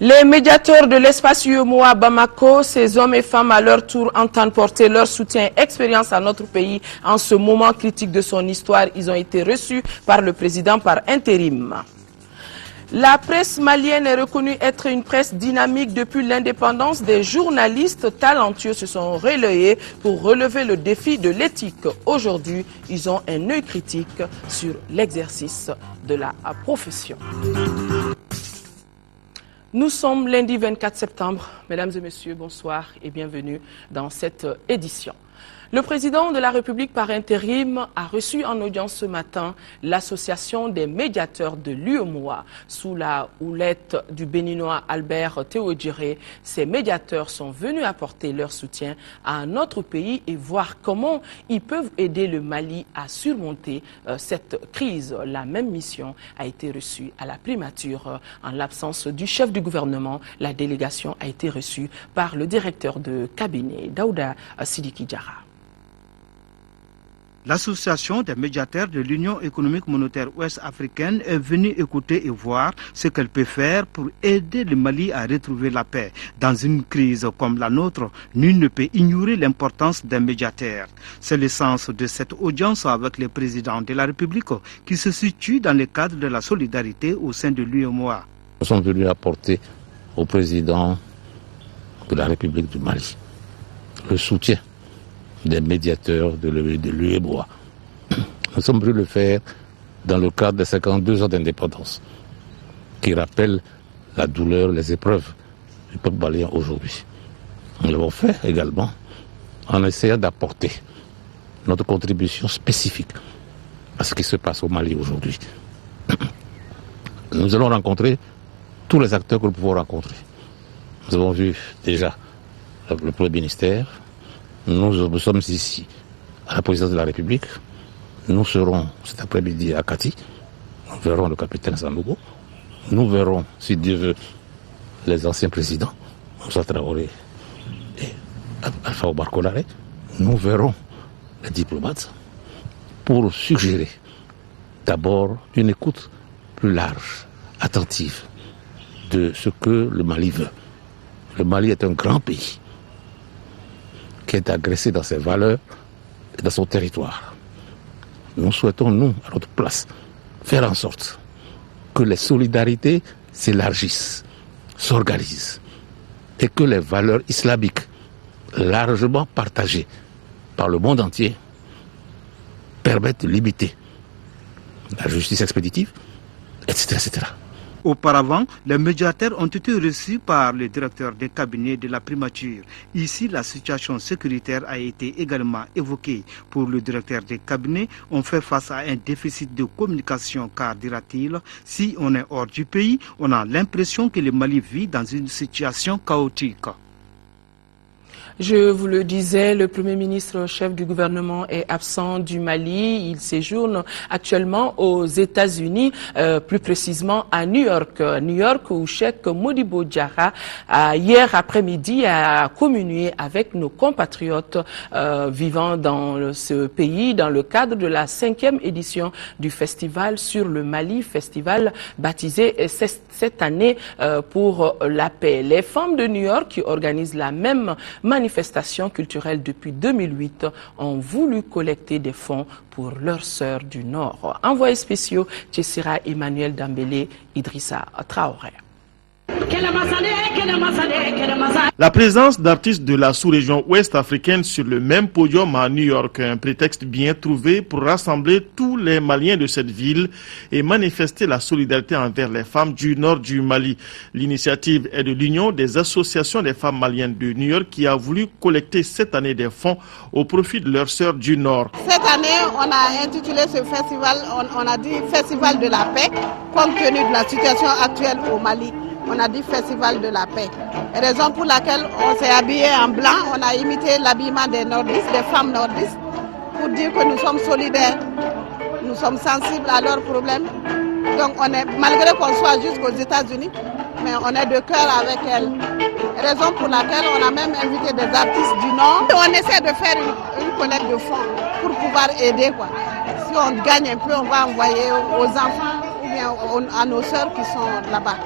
Les médiateurs de l'espace UEMOA à Bamako, ces hommes et femmes à leur tour entendent porter leur soutien et expérience à notre pays en ce moment critique de son histoire. Ils ont été reçus par le président par intérim. La presse malienne est reconnue être une presse dynamique depuis l'indépendance. Des journalistes talentueux se sont relayés pour relever le défi de l'éthique. Aujourd'hui, ils ont un œil critique sur l'exercice de la profession. Nous sommes lundi 24 septembre. Mesdames et messieurs, bonsoir et bienvenue dans cette édition. Le président de la République par intérim a reçu en audience ce matin l'association des médiateurs de l'UEMOA sous la houlette du béninois Albert Théodjiré. Ces médiateurs sont venus apporter leur soutien à notre pays et voir comment ils peuvent aider le Mali à surmonter cette crise. La même mission a été reçue à la primature. En l'absence du chef du gouvernement, la délégation a été reçue par le directeur de cabinet, Daouda Sidiki Diarra. L'association des médiateurs de l'Union économique monétaire ouest-africaine est venue écouter et voir ce qu'elle peut faire pour aider le Mali à retrouver la paix. Dans une crise comme la nôtre, nul ne peut ignorer l'importance des médiateurs. C'est le sens de cette audience avec le président de la République qui se situe dans le cadre de la solidarité au sein de l'UEMOA. Nous sommes venus apporter au président de la République du Mali le soutien des médiateurs de l'UEMOA. Nous sommes venus le faire dans le cadre des 52 ans d'indépendance, qui rappellent la douleur, les épreuves du peuple malien aujourd'hui. Nous l'avons fait également en essayant d'apporter notre contribution spécifique à ce qui se passe au Mali aujourd'hui. Nous allons rencontrer tous les acteurs que nous pouvons rencontrer. Nous avons vu déjà le Premier ministère. Nous sommes ici à la présidence de la République. Nous serons cet après-midi à Kati. Nous verrons le capitaine Sanogo. Nous verrons, si Dieu veut, les anciens présidents, Moussa Traoré et Alpha Omar Konaré. Nous verrons les diplomates pour suggérer d'abord une écoute plus large, attentive de ce que le Mali veut. Le Mali est un grand pays qui est agressé dans ses valeurs et dans son territoire. Nous souhaitons, nous, à notre place, faire en sorte que les solidarités s'élargissent, s'organisent, et que les valeurs islamiques, largement partagées par le monde entier, permettent de limiter la justice expéditive, etc., etc. Auparavant, les médiateurs ont été reçus par le directeur des cabinets de la primature. Ici, la situation sécuritaire a été également évoquée. Pour le directeur des cabinets, on fait face à un déficit de communication car, dira-t-il, si on est hors du pays, on a l'impression que le Mali vit dans une situation chaotique. Je vous le disais, le Premier ministre chef du gouvernement est absent du Mali. Il séjourne actuellement aux États-Unis, plus précisément à New York. New York où Cheikh Modibo Diarra, hier après-midi, a communié avec nos compatriotes vivant dans ce pays dans le cadre de la 5e édition du festival sur le Mali, festival baptisé cette année pour la paix. Les femmes de New York qui organisent la même manifestations culturelles depuis 2008 ont voulu collecter des fonds pour leurs sœurs du Nord. Envoyés spéciaux, Tchessira Emmanuel Dambélé, Idrissa Traoré. La présence d'artistes de la sous-région ouest-africaine sur le même podium à New York, un prétexte bien trouvé pour rassembler tous les Maliens de cette ville et manifester la solidarité envers les femmes du nord du Mali. L'initiative est de l'Union des associations des femmes maliennes de New York qui a voulu collecter cette année des fonds au profit de leurs sœurs du Nord. Cette année, on a intitulé ce festival, on a dit Festival de la paix, compte tenu de la situation actuelle au Mali. On a dit Festival de la paix. Raison pour laquelle on s'est habillé en blanc, on a imité l'habillement des nordistes, des femmes nordistes, pour dire que nous sommes solidaires, nous sommes sensibles à leurs problèmes. Donc on est, malgré qu'on soit jusqu'aux États-Unis, mais on est de cœur avec elles. Raison pour laquelle on a même invité des artistes du Nord. On essaie de faire une collecte de fonds pour pouvoir aider, quoi. Si on gagne un peu, on va envoyer aux enfants ou bien à nos sœurs qui sont là-bas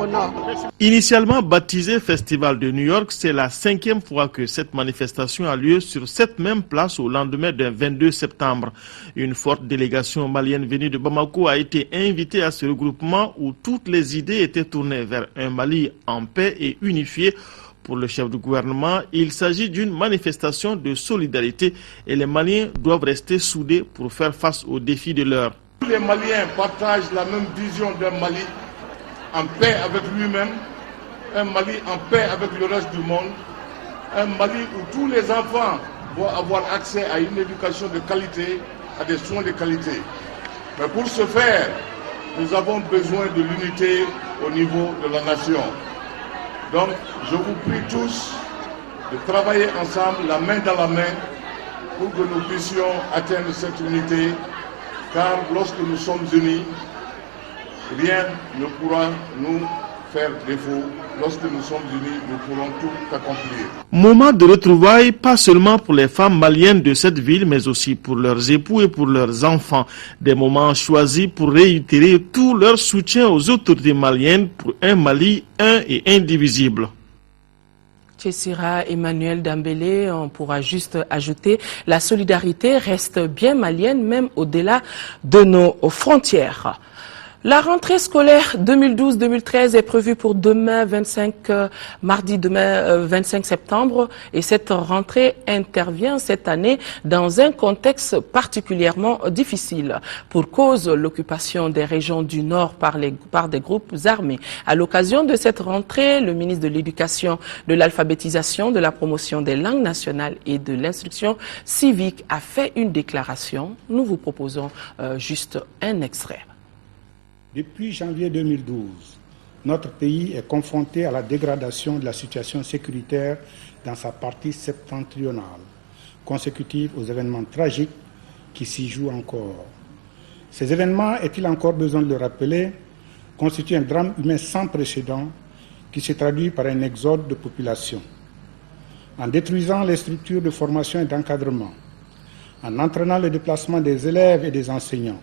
au nord. Initialement baptisé Festival de New York, c'est la 5e fois que cette manifestation a lieu sur cette même place au lendemain d'un 22 septembre. Une forte délégation malienne venue de Bamako a été invitée à ce regroupement où toutes les idées étaient tournées vers un Mali en paix et unifié. Pour le chef du gouvernement, il s'agit d'une manifestation de solidarité et les Maliens doivent rester soudés pour faire face aux défis de l'heure. Tous les Maliens partagent la même vision d'un Mali en paix avec lui-même, un Mali en paix avec le reste du monde, un Mali où tous les enfants vont avoir accès à une éducation de qualité, à des soins de qualité. Mais pour ce faire, nous avons besoin de l'unité au niveau de la nation. Donc, je vous prie tous de travailler ensemble, la main dans la main, pour que nous puissions atteindre cette unité, car lorsque nous sommes unis, rien ne pourra nous faire défaut. Lorsque nous sommes unis, nous pourrons tout accomplir. Moment de retrouvailles, pas seulement pour les femmes maliennes de cette ville, mais aussi pour leurs époux et pour leurs enfants. Des moments choisis pour réitérer tout leur soutien aux autorités maliennes pour un Mali un et indivisible. Tchessira Emmanuel Dambélé, on pourra juste ajouter, la solidarité reste bien malienne, même au-delà de nos frontières. La rentrée scolaire 2012-2013 est prévue pour mardi demain 25 septembre et cette rentrée intervient cette année dans un contexte particulièrement difficile pour cause l'occupation des régions du Nord par des groupes armés. À l'occasion de cette rentrée, le ministre de l'Éducation, de l'Alphabétisation, de la promotion des langues nationales et de l'instruction civique a fait une déclaration. Nous vous proposons juste un extrait. Depuis janvier 2012, notre pays est confronté à la dégradation de la situation sécuritaire dans sa partie septentrionale, consécutive aux événements tragiques qui s'y jouent encore. Ces événements, est-il encore besoin de le rappeler, constituent un drame humain sans précédent qui se traduit par un exode de population. En détruisant les structures de formation et d'encadrement, en entraînant le déplacement des élèves et des enseignants,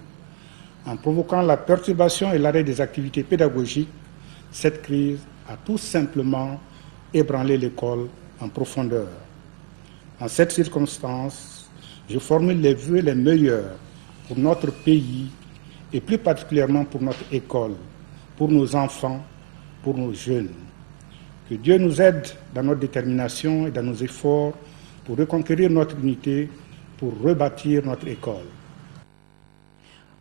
en provoquant la perturbation et l'arrêt des activités pédagogiques, cette crise a tout simplement ébranlé l'école en profondeur. En cette circonstance, je formule les vœux les meilleurs pour notre pays et plus particulièrement pour notre école, pour nos enfants, pour nos jeunes. Que Dieu nous aide dans notre détermination et dans nos efforts pour reconquérir notre unité, pour rebâtir notre école.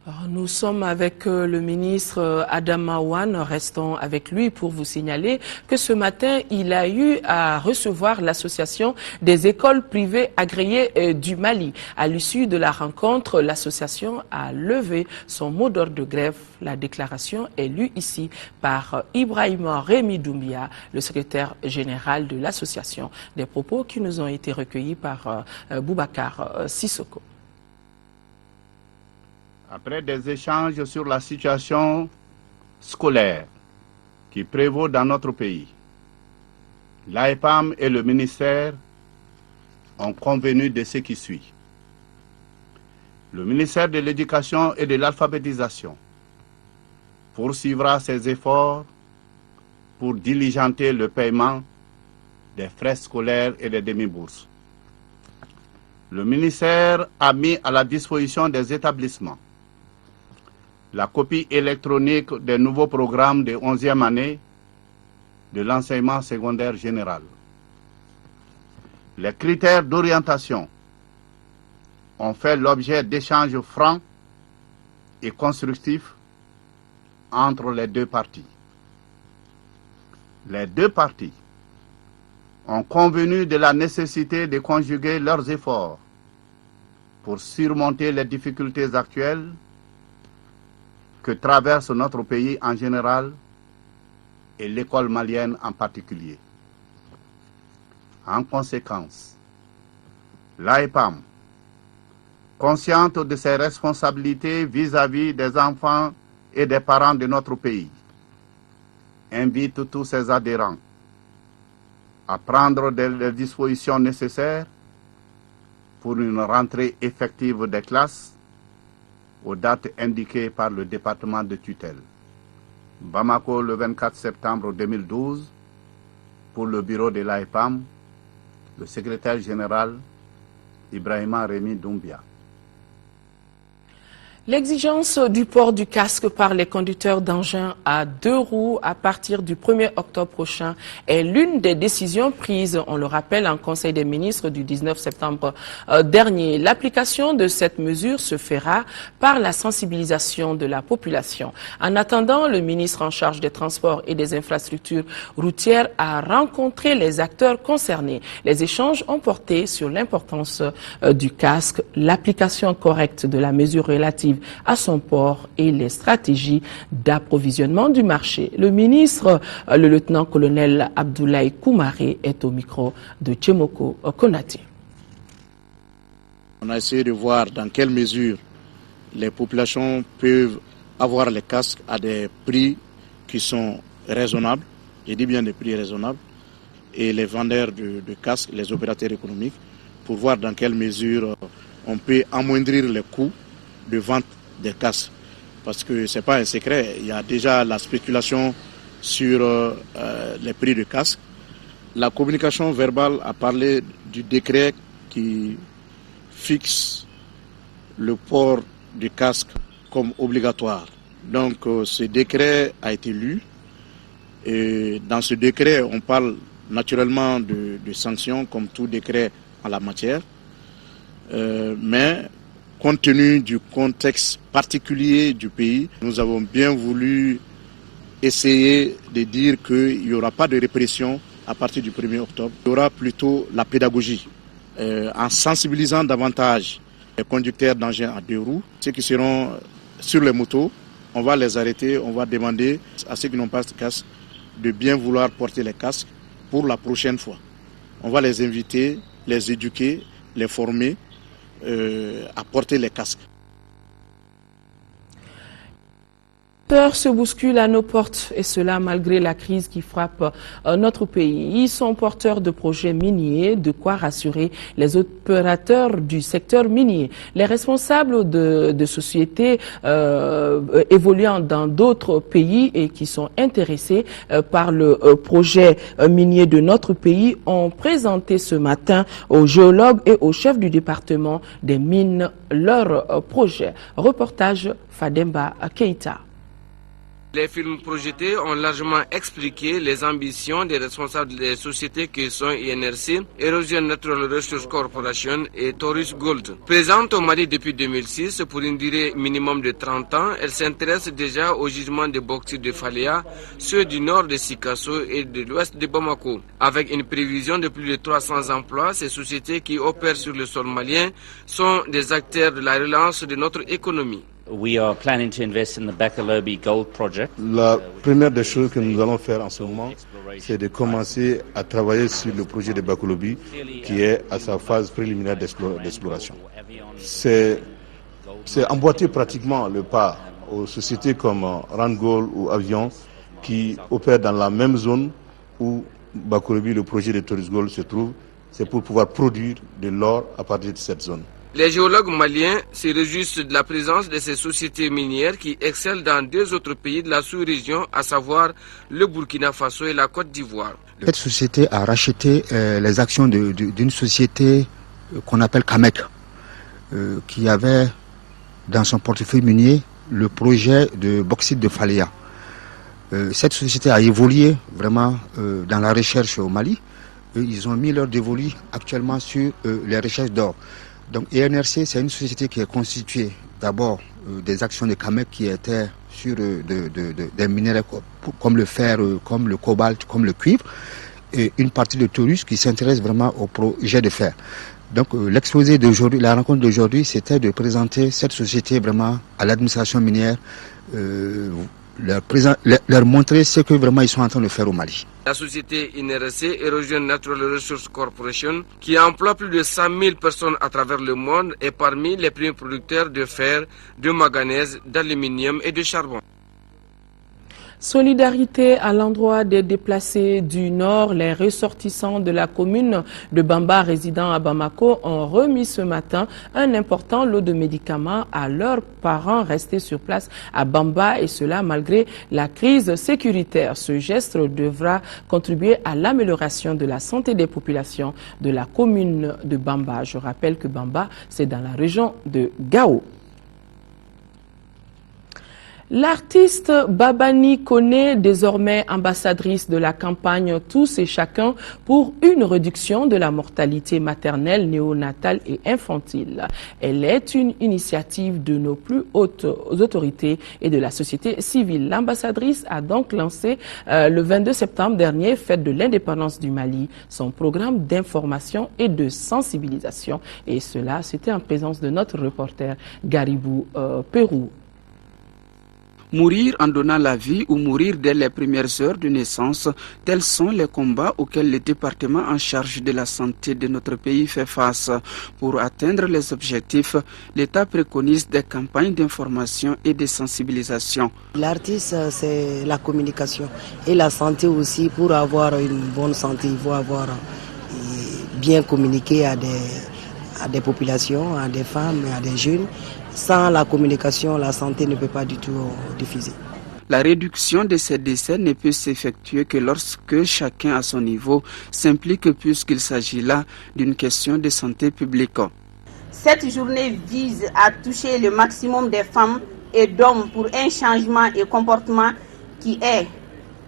Alors, nous sommes avec le ministre Adama Ouane. Restons avec lui pour vous signaler que ce matin, il a eu à recevoir l'association des écoles privées agréées du Mali. À l'issue de la rencontre, l'association a levé son mot d'ordre de grève. La déclaration est lue ici par Ibrahima Rémi Doumbia, le secrétaire général de l'association. Des propos qui nous ont été recueillis par Boubacar Sissoko. Après des échanges sur la situation scolaire qui prévaut dans notre pays, l'AEPAM et le ministère ont convenu de ce qui suit. Le ministère de l'Éducation et de l'Alphabétisation poursuivra ses efforts pour diligenter le paiement des frais scolaires et des demi-bourses. Le ministère a mis à la disposition des établissements la copie électronique des nouveaux programmes de 11e année de l'enseignement secondaire général. Les critères d'orientation ont fait l'objet d'échanges francs et constructifs entre les deux parties. Les deux parties ont convenu de la nécessité de conjuguer leurs efforts pour surmonter les difficultés actuelles que traverse notre pays en général et l'école malienne en particulier. En conséquence, l'AEPAM, consciente de ses responsabilités vis-à-vis des enfants et des parents de notre pays, invite tous ses adhérents à prendre les dispositions nécessaires pour une rentrée effective des classes aux dates indiquées par le département de tutelle. Bamako le 24 septembre 2012, pour le bureau de l'AEPAM, le secrétaire général Ibrahima Rémi Doumbia. L'exigence du port du casque par les conducteurs d'engins à 2 roues à partir du 1er octobre prochain est l'une des décisions prises, on le rappelle, en Conseil des ministres du 19 septembre dernier. L'application de cette mesure se fera par la sensibilisation de la population. En attendant, le ministre en charge des Transports et des Infrastructures routières a rencontré les acteurs concernés. Les échanges ont porté sur l'importance du casque, l'application correcte de la mesure relative à son port et les stratégies d'approvisionnement du marché. Le ministre, le lieutenant-colonel Abdoulaye Koumaré, est au micro de Tchemoko Konaté. On a essayé de voir dans quelle mesure les populations peuvent avoir les casques à des prix qui sont raisonnables, je dis bien des prix raisonnables, et les vendeurs de casques, les opérateurs économiques, pour voir dans quelle mesure on peut amoindrir les coûts de vente des casques. Parce que ce n'est pas un secret, il y a déjà la spéculation sur les prix de casques. La communication verbale a parlé du décret qui fixe le port du casque comme obligatoire. Donc ce décret a été lu et dans ce décret on parle naturellement de sanctions comme tout décret en la matière, mais compte tenu du contexte particulier du pays, nous avons bien voulu essayer de dire qu'il n'y aura pas de répression à partir du 1er octobre. Il y aura plutôt la pédagogie, en sensibilisant davantage les conducteurs d'engins à 2 roues. Ceux qui seront sur les motos, on va les arrêter, on va demander à ceux qui n'ont pas de casque de bien vouloir porter les casques pour la prochaine fois. On va les inviter, les éduquer, les former à porter les casques. Se bousculent à nos portes, et cela malgré la crise qui frappe notre pays. Ils sont porteurs de projets miniers, de quoi rassurer les opérateurs du secteur minier. Les responsables de sociétés évoluant dans d'autres pays et qui sont intéressés par le projet minier de notre pays ont présenté ce matin aux géologues et aux chefs du département des mines leur projet. Reportage Fademba Keita. Les films projetés ont largement expliqué les ambitions des responsables des sociétés qui sont INRC, Erosion Natural Resources Corporation et Taurus Gold. Présente au Mali depuis 2006 pour une durée minimum de 30 ans, elle s'intéresse déjà au gisement de bauxite de Faléa, ceux du nord de Sikasso et de l'ouest de Bamako. Avec une prévision de plus de 300 emplois, ces sociétés qui opèrent sur le sol malien sont des acteurs de la relance de notre économie. La première des choses que nous allons faire en ce moment, c'est de commencer à travailler sur le projet de Bakolobi qui est à sa phase préliminaire d'exploration. C'est emboîter pratiquement le pas aux sociétés comme Randgold ou Avion qui opèrent dans la même zone où Bakolobi, le projet de Taurus Gold, se trouve. C'est pour pouvoir produire de l'or à partir de cette zone. Les géologues maliens se réjouissent de la présence de ces sociétés minières qui excellent dans 2 autres pays de la sous-région, à savoir le Burkina Faso et la Côte d'Ivoire. Cette société a racheté les actions d'une société qu'on appelle Kamek, qui avait dans son portefeuille minier le projet de bauxite de Faléa. Cette société a évolué vraiment dans la recherche au Mali. Ils ont mis leur dévolu actuellement sur les recherches d'or. Donc INRC, c'est une société qui est constituée d'abord des actions de Kamek qui étaient sur des minéraux comme le fer, comme le cobalt, comme le cuivre, et une partie de Taurus qui s'intéresse vraiment au projet de fer. Donc l'exposé d'aujourd'hui, la rencontre d'aujourd'hui, c'était de présenter cette société vraiment à l'administration minière, leur montrer ce que vraiment ils sont en train de faire au Mali. La société INRC, Erosion Natural Resources Corporation, qui emploie plus de 100 000 personnes à travers le monde, est parmi les premiers producteurs de fer, de manganèse, d'aluminium et de charbon. Solidarité à l'endroit des déplacés du Nord. Les ressortissants de la commune de Bamba résidant à Bamako ont remis ce matin un important lot de médicaments à leurs parents restés sur place à Bamba, et cela malgré la crise sécuritaire. Ce geste devra contribuer à l'amélioration de la santé des populations de la commune de Bamba. Je rappelle que Bamba, c'est dans la région de Gao. L'artiste Babani Koné, désormais ambassadrice de la campagne Tous et Chacun pour une réduction de la mortalité maternelle, néonatale et infantile. Elle est une initiative de nos plus hautes autorités et de la société civile. L'ambassadrice a donc lancé le 22 septembre dernier, fête de l'indépendance du Mali, son programme d'information et de sensibilisation. Et cela, c'était en présence de notre reporter Garibou Pérou. Mourir en donnant la vie ou mourir dès les premières heures de naissance, tels sont les combats auxquels le département en charge de la santé de notre pays fait face. Pour atteindre les objectifs, l'État préconise des campagnes d'information et de sensibilisation. L'artiste, c'est la communication et la santé aussi. Pour avoir une bonne santé, il faut avoir bien communiqué à des populations, à des femmes, à des jeunes. Sans la communication, la santé ne peut pas du tout diffuser. La réduction de ces décès ne peut s'effectuer que lorsque chacun à son niveau s'implique, puisqu'il s'agit là d'une question de santé publique. Cette journée vise à toucher le maximum des femmes et d'hommes pour un changement et comportement qui est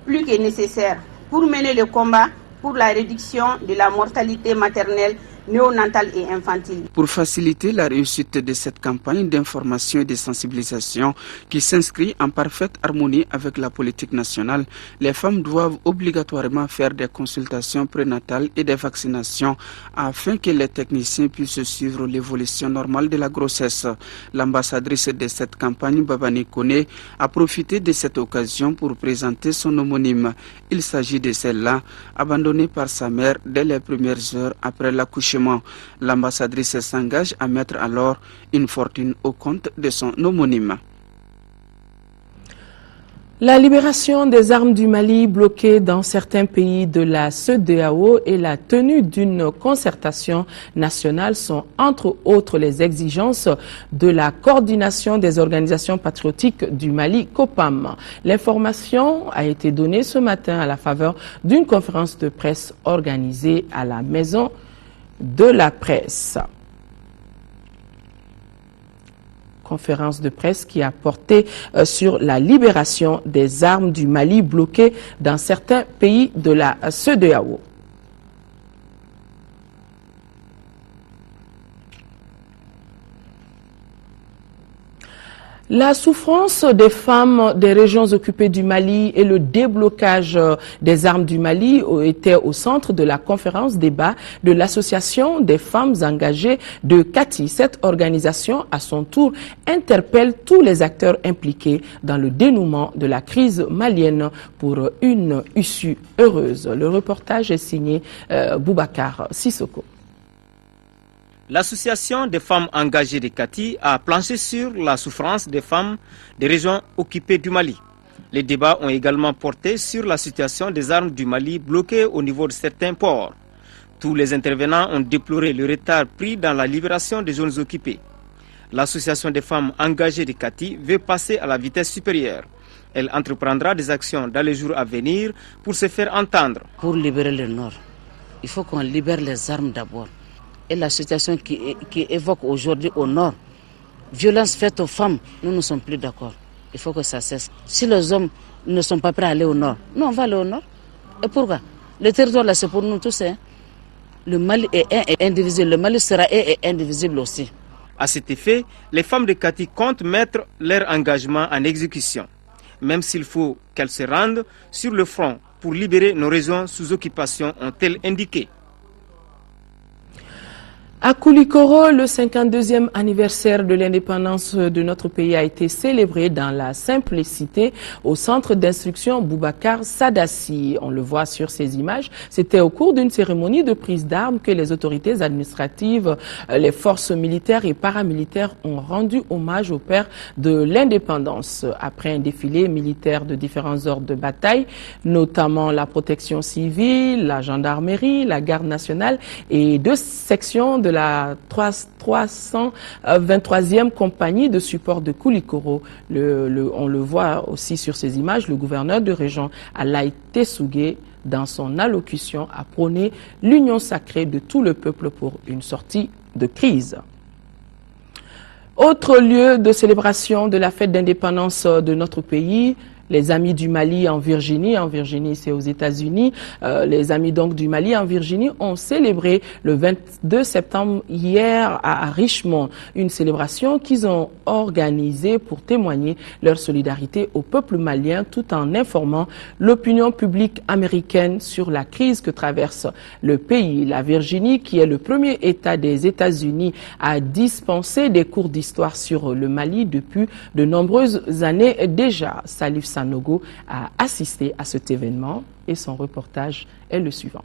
plus que nécessaire pour mener le combat pour la réduction de la mortalité maternelle, néonatale et infantile. Pour faciliter la réussite de cette campagne d'information et de sensibilisation qui s'inscrit en parfaite harmonie avec la politique nationale, les femmes doivent obligatoirement faire des consultations prénatales et des vaccinations afin que les techniciens puissent suivre l'évolution normale de la grossesse. L'ambassadrice de cette campagne, Babani Koné, a profité de cette occasion pour présenter son homonyme. Il s'agit de celle-là, abandonnée par sa mère dès les premières heures après l'accouchement. L'ambassadrice s'engage à mettre alors une fortune au compte de son homonyme. La libération des armes du Mali bloquées dans certains pays de la CEDEAO et la tenue d'une concertation nationale sont entre autres les exigences de la coordination des organisations patriotiques du Mali, COPAM. L'information a été donnée ce matin à la faveur d'une conférence de presse organisée à la Maison de la Presse. Conférence de presse qui a porté sur la libération des armes du Mali bloquées dans certains pays de la CEDEAO. La souffrance des femmes des régions occupées du Mali et le déblocage des armes du Mali étaient au centre de la conférence débat de l'Association des femmes engagées de Kati. Cette organisation, à son tour, interpelle tous les acteurs impliqués dans le dénouement de la crise malienne pour une issue heureuse. Le reportage est signé Boubacar Sissoko. L'association des femmes engagées de Kati a planché sur la souffrance des femmes des régions occupées du Mali. Les débats ont également porté sur la situation des armes du Mali bloquées au niveau de certains ports. Tous les intervenants ont déploré le retard pris dans la libération des zones occupées. L'association des femmes engagées de Kati veut passer à la vitesse supérieure. Elle entreprendra des actions dans les jours à venir pour se faire entendre. Pour libérer le Nord, il faut qu'on libère les armes d'abord. Et la situation qui évoque aujourd'hui au Nord, violence faite aux femmes, nous ne sommes plus d'accord. Il faut que ça cesse. Si les hommes ne sont pas prêts à aller au Nord, nous on va aller au Nord. Et pourquoi? Le territoire là c'est pour nous tous. Hein. Le Mali est un et indivisible. Le Mali sera un et indivisible aussi. À cet effet, les femmes de Kati comptent mettre leur engagement en exécution. Même s'il faut qu'elles se rendent sur le front pour libérer nos régions sous occupation, ont-elles indiqué. À Koulikoro, le 52e anniversaire de l'indépendance de notre pays a été célébré dans la simplicité au centre d'instruction Boubacar Sadassi. On le voit sur ces images. C'était au cours d'une cérémonie de prise d'armes que les autorités administratives, les forces militaires et paramilitaires ont rendu hommage au père de l'indépendance. Après un défilé militaire de différents ordres de bataille, notamment la protection civile, la gendarmerie, la garde nationale et 2 sections de la 323e compagnie de support de Koulikoro. On le voit aussi sur ces images, le gouverneur de région Alaï Tessougé, dans son allocution, a prôné l'union sacrée de tout le peuple pour une sortie de crise. Autre lieu de célébration de la fête d'indépendance de notre pays, les Amis du Mali en Virginie. En Virginie, c'est aux États-Unis. Les Amis donc du Mali en Virginie ont célébré le 22 septembre hier à Richmond. Une célébration qu'ils ont organisée pour témoigner leur solidarité au peuple malien tout en informant l'opinion publique américaine sur la crise que traverse le pays. La Virginie, qui est le premier État des États-Unis à dispenser des cours d'histoire sur le Mali depuis de nombreuses années déjà. Salif Sanogo a assisté à cet événement et son reportage est le suivant.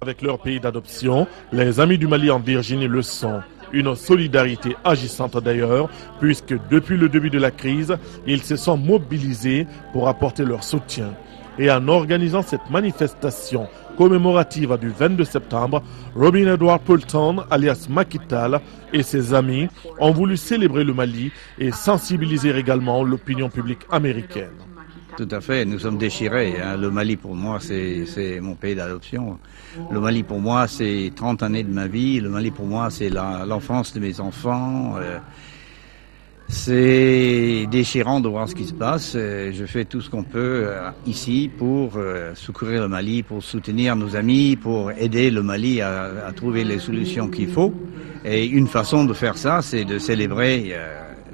Avec leur pays d'adoption, les Amis du Mali en Virginie le sont. Une solidarité agissante d'ailleurs, puisque depuis le début de la crise, ils se sont mobilisés pour apporter leur soutien. Et en organisant cette manifestation commémorative du 22 septembre, Robin Edward Poulton, alias Makital, et ses amis ont voulu célébrer le Mali et sensibiliser également l'opinion publique américaine. Tout à fait, nous sommes déchirés. Le Mali pour moi c'est mon pays d'adoption. Le Mali pour moi c'est 30 années de ma vie. Le Mali pour moi c'est l'enfance de mes enfants. C'est déchirant de voir ce qui se passe. Je fais tout ce qu'on peut ici pour secourir le Mali, pour soutenir nos amis, pour aider le Mali à trouver les solutions qu'il faut. Et une façon de faire ça, c'est de célébrer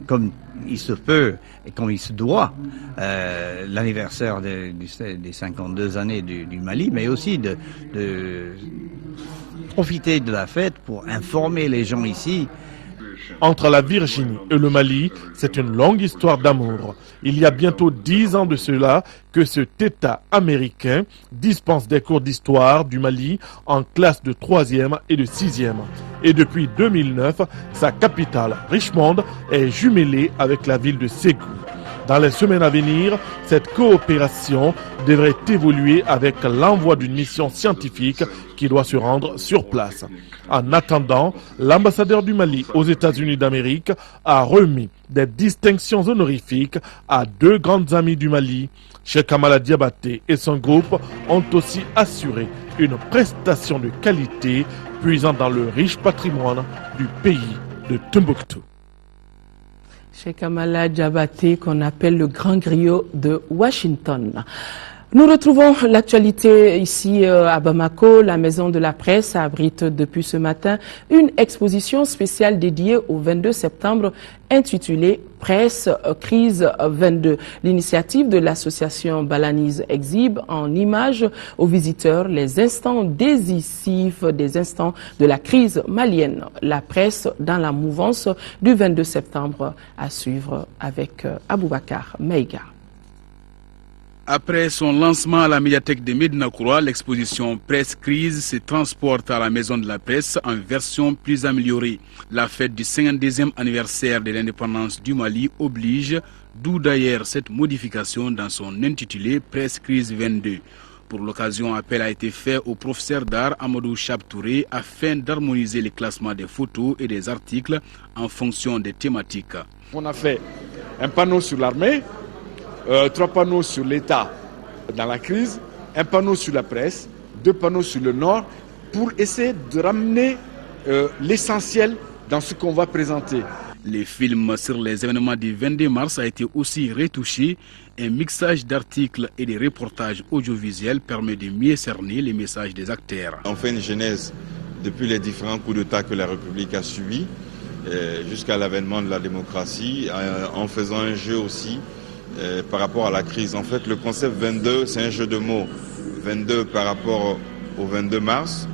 comme il se peut et comme il se doit l'anniversaire des 52 années du Mali, mais aussi de profiter de la fête pour informer les gens ici. Entre la Virginie et le Mali, c'est une longue histoire d'amour. Il y a bientôt 10 ans de cela que cet État américain dispense des cours d'histoire du Mali en classe de 3e et de 6e. Et depuis 2009, sa capitale, Richmond, est jumelée avec la ville de Ségou. Dans les semaines à venir, cette coopération devrait évoluer avec l'envoi d'une mission scientifique qui doit se rendre sur place. En attendant, l'ambassadeur du Mali aux États-Unis d'Amérique a remis des distinctions honorifiques à 2 grandes amies du Mali. Cheikh Kamala Diabaté et son groupe ont aussi assuré une prestation de qualité puisant dans le riche patrimoine du pays de Tombouctou. Cheikh Kamala Diabaté, qu'on appelle le grand griot de Washington. Nous retrouvons l'actualité ici à Bamako. La Maison de la Presse abrite depuis ce matin une exposition spéciale dédiée au 22 septembre intitulée Presse Crise 22. L'initiative de l'association Balanise exhibe en images aux visiteurs les instants décisifs des instants de la crise malienne. La presse dans la mouvance du 22 septembre à suivre avec Aboubacar Meiga. Après son lancement à la médiathèque de Médina Kouroua, l'exposition Presse Crise se transporte à la Maison de la Presse en version plus améliorée. La fête du 52e anniversaire de l'indépendance du Mali oblige, d'où d'ailleurs cette modification dans son intitulé Presse Crise 22. Pour l'occasion, appel a été fait au professeur d'art Amadou Chab-Touré afin d'harmoniser les classements des photos et des articles en fonction des thématiques. On a fait un panneau sur l'armée, 3 panneaux sur l'État dans la crise, un panneau sur la presse, 2 panneaux sur le Nord, pour essayer de ramener l'essentiel dans ce qu'on va présenter. Les films sur les événements du 22 mars a été aussi retouché. Un mixage d'articles et de reportages audiovisuels permet de mieux cerner les messages des acteurs. On fait une genèse depuis les différents coups d'État que la République a subis jusqu'à l'avènement de la démocratie, en faisant un jeu aussi par rapport à la crise. En fait, le concept 22, c'est un jeu de mots. 22 par rapport au 22 mars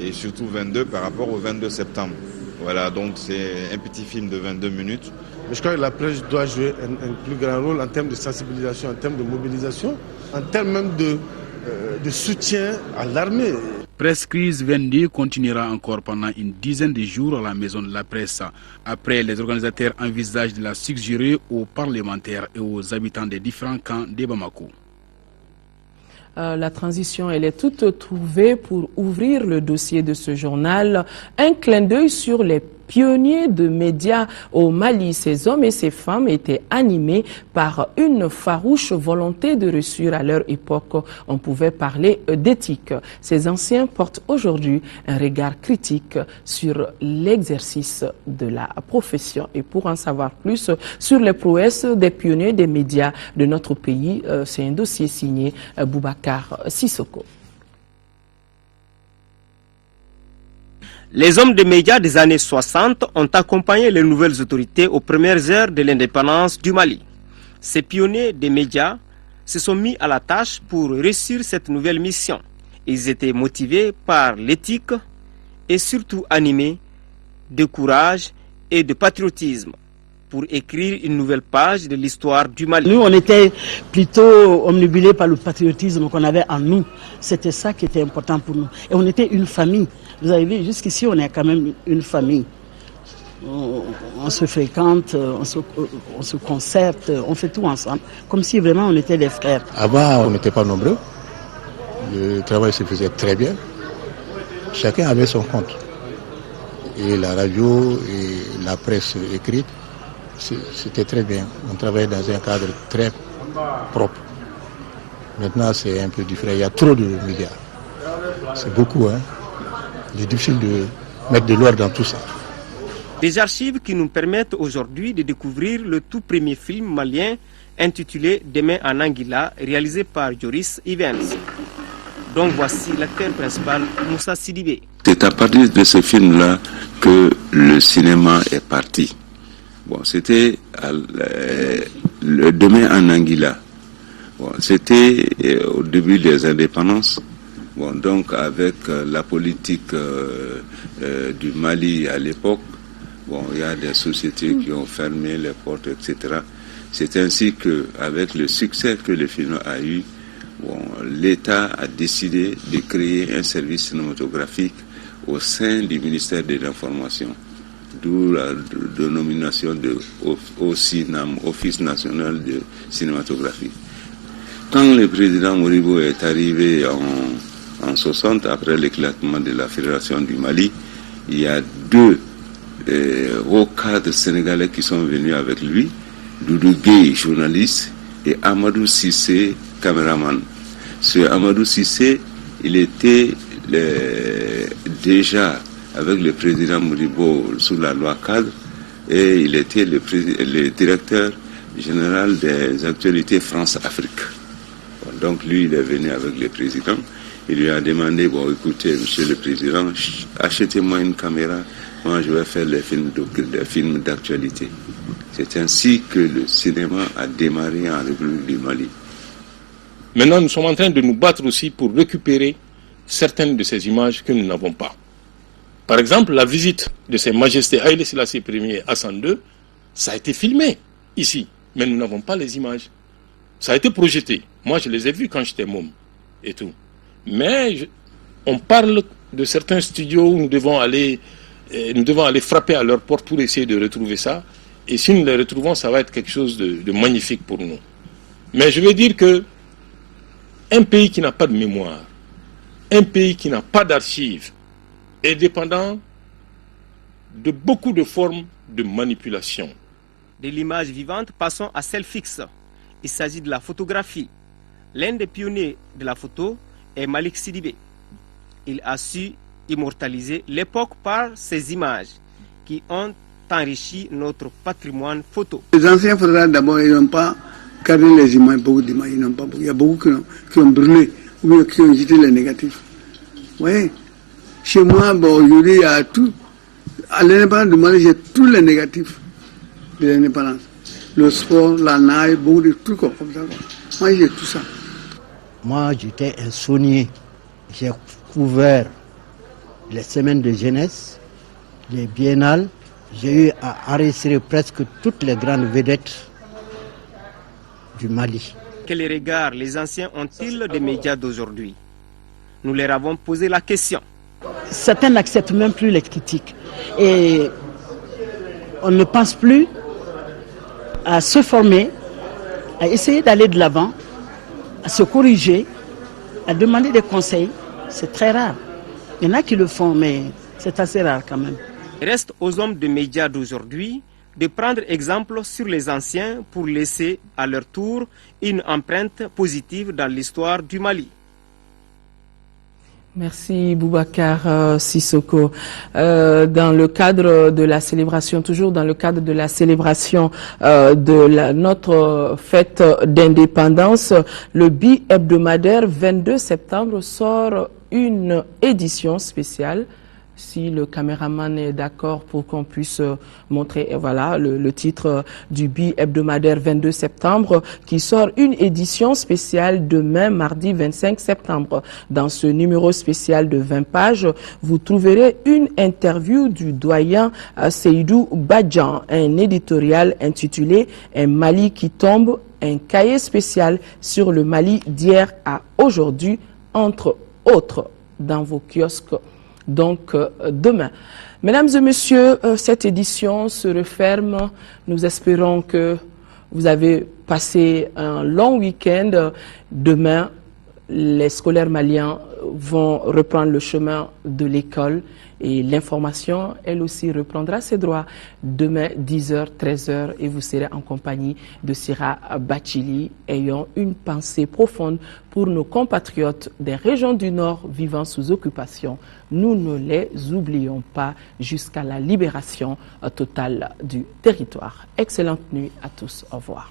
et surtout 22 par rapport au 22 septembre. Voilà, donc c'est un petit film de 22 minutes. Mais je crois que la presse doit jouer un plus grand rôle en termes de sensibilisation, en termes de mobilisation, en termes même de soutien à l'armée. Presse Crise 22 continuera encore pendant une dizaine de jours à la Maison de la Presse. Après, les organisateurs envisagent de la suggérer aux parlementaires et aux habitants des différents camps de Bamako. La transition, elle est toute trouvée pour ouvrir le dossier de ce journal. Un clin d'œil sur les pionniers de médias au Mali. Ces hommes et ces femmes étaient animés par une farouche volonté de réussir à leur époque. On pouvait parler d'éthique. Ces anciens portent aujourd'hui un regard critique sur l'exercice de la profession. Et pour en savoir plus sur les prouesses des pionniers des médias de notre pays, c'est un dossier signé Boubacar Sissoko. Les hommes des médias des années 60 ont accompagné les nouvelles autorités aux premières heures de l'indépendance du Mali. Ces pionniers des médias se sont mis à la tâche pour réussir cette nouvelle mission. Ils étaient motivés par l'éthique et surtout animés de courage et de patriotisme pour écrire une nouvelle page de l'histoire du Mali. Nous, on était plutôt omnibulés par le patriotisme qu'on avait en nous. C'était ça qui était important pour nous. Et on était une famille. Vous avez vu, jusqu'ici, on est quand même une famille. On se fréquente, on se concerte, on fait tout ensemble, comme si vraiment on était des frères. Avant, on n'était pas nombreux. Le travail se faisait très bien. Chacun avait son compte. Et la radio et la presse écrite, c'était très bien. On travaillait dans un cadre très propre. Maintenant, c'est un peu différent. Il y a trop de médias. C'est beaucoup, hein. Il est difficile de mettre de l'ordre dans tout ça. Des archives qui nous permettent aujourd'hui de découvrir le tout premier film malien intitulé Demain en Anguilla, réalisé par Joris Ivens. Donc voici l'acteur principal, Moussa Sidibé. C'est à partir de ce film-là que le cinéma est parti. Bon, c'était le Demain en Anguilla. Bon, c'était au début des indépendances. Bon, donc avec la politique du Mali à l'époque, bon, il y a des sociétés qui ont fermé les portes, etc. C'est ainsi qu'avec le succès que le film a eu, bon, l'État a décidé de créer un service cinématographique au sein du ministère de l'Information, d'où la dénomination de OCINAM, Office national de cinématographie. Quand le président Moribo est arrivé en 60, après l'éclatement de la Fédération du Mali, il y a deux hauts cadres sénégalais qui sont venus avec lui, Doudou Gueye, journaliste, et Amadou Cissé, caméraman. Ce Amadou Cissé, il était déjà avec le président Moribo sous la loi cadre, et il était le directeur général des actualités France-Afrique. Donc lui, il est venu avec le président. Il lui a demandé, bon, écoutez, monsieur le président, achetez-moi une caméra, moi je vais faire les films d'actualité. C'est ainsi que le cinéma a démarré en République du Mali. Maintenant, nous sommes en train de nous battre aussi pour récupérer certaines de ces images que nous n'avons pas. Par exemple, la visite de Ses Majestés Haïlé Sélassié Ier à Hassan II, ça a été filmé ici, mais nous n'avons pas les images. Ça a été projeté. Moi, je les ai vus quand j'étais môme et tout. Mais on parle de certains studios où nous devons aller frapper à leur porte pour essayer de retrouver ça. Et si nous les retrouvons, ça va être quelque chose de magnifique pour nous. Mais je veux dire que un pays qui n'a pas de mémoire, un pays qui n'a pas d'archives, est dépendant de beaucoup de formes de manipulation. De l'image vivante, passons à celle fixe. Il s'agit de la photographie. L'un des pionniers de la photo est Malik Sidibé. Il a su immortaliser l'époque par ses images qui ont enrichi notre patrimoine photo. Les anciens photographes d'abord, ils n'ont pas gardé les images, beaucoup d'images, ils n'ont pas. Il y a beaucoup qui ont brûlé ou qui ont jeté les négatifs. Vous voyez, chez moi, bon, aujourd'hui, il y a tout. À l'indépendance du Mali, j'ai tous les négatifs de l'indépendance. Le sport, la nage, beaucoup de trucs comme ça. Moi, j'ai tout ça. Moi, j'étais un saunier. J'ai couvert les semaines de jeunesse, les biennales. J'ai eu à enregistrer presque toutes les grandes vedettes du Mali. Quel regard les anciens ont-ils des médias d'aujourd'hui? Nous leur avons posé la question. Certains n'acceptent même plus les critiques. Et on ne pense plus à se former, à essayer d'aller de l'avant, à se corriger, à demander des conseils. C'est très rare. Il y en a qui le font, mais c'est assez rare quand même. Il reste aux hommes de médias d'aujourd'hui de prendre exemple sur les anciens pour laisser à leur tour une empreinte positive dans l'histoire du Mali. Merci Boubacar Sissoko. Dans le cadre de la célébration, toujours dans le cadre de la célébration de notre fête d'indépendance, le bi-hebdomadaire 22 septembre sort une édition spéciale. Si le caméraman est d'accord pour qu'on puisse montrer, voilà, le titre du bi-hebdomadaire 22 septembre qui sort une édition spéciale demain, mardi 25 septembre. Dans ce numéro spécial de 20 pages, vous trouverez une interview du doyen Seydou Badjan, un éditorial intitulé « Un Mali qui tombe », un cahier spécial sur le Mali d'hier à aujourd'hui, entre autres, dans vos kiosques. Donc, demain. Mesdames et messieurs, cette édition se referme. Nous espérons que vous avez passé un long week-end. Demain, les scolaires maliens vont reprendre le chemin de l'école et l'information, elle aussi, reprendra ses droits demain 10h, 13h et vous serez en compagnie de Sira Bachili, ayant une pensée profonde pour nos compatriotes des régions du Nord vivant sous occupation. Nous ne les oublions pas jusqu'à la libération totale du territoire. Excellente nuit à tous. Au revoir.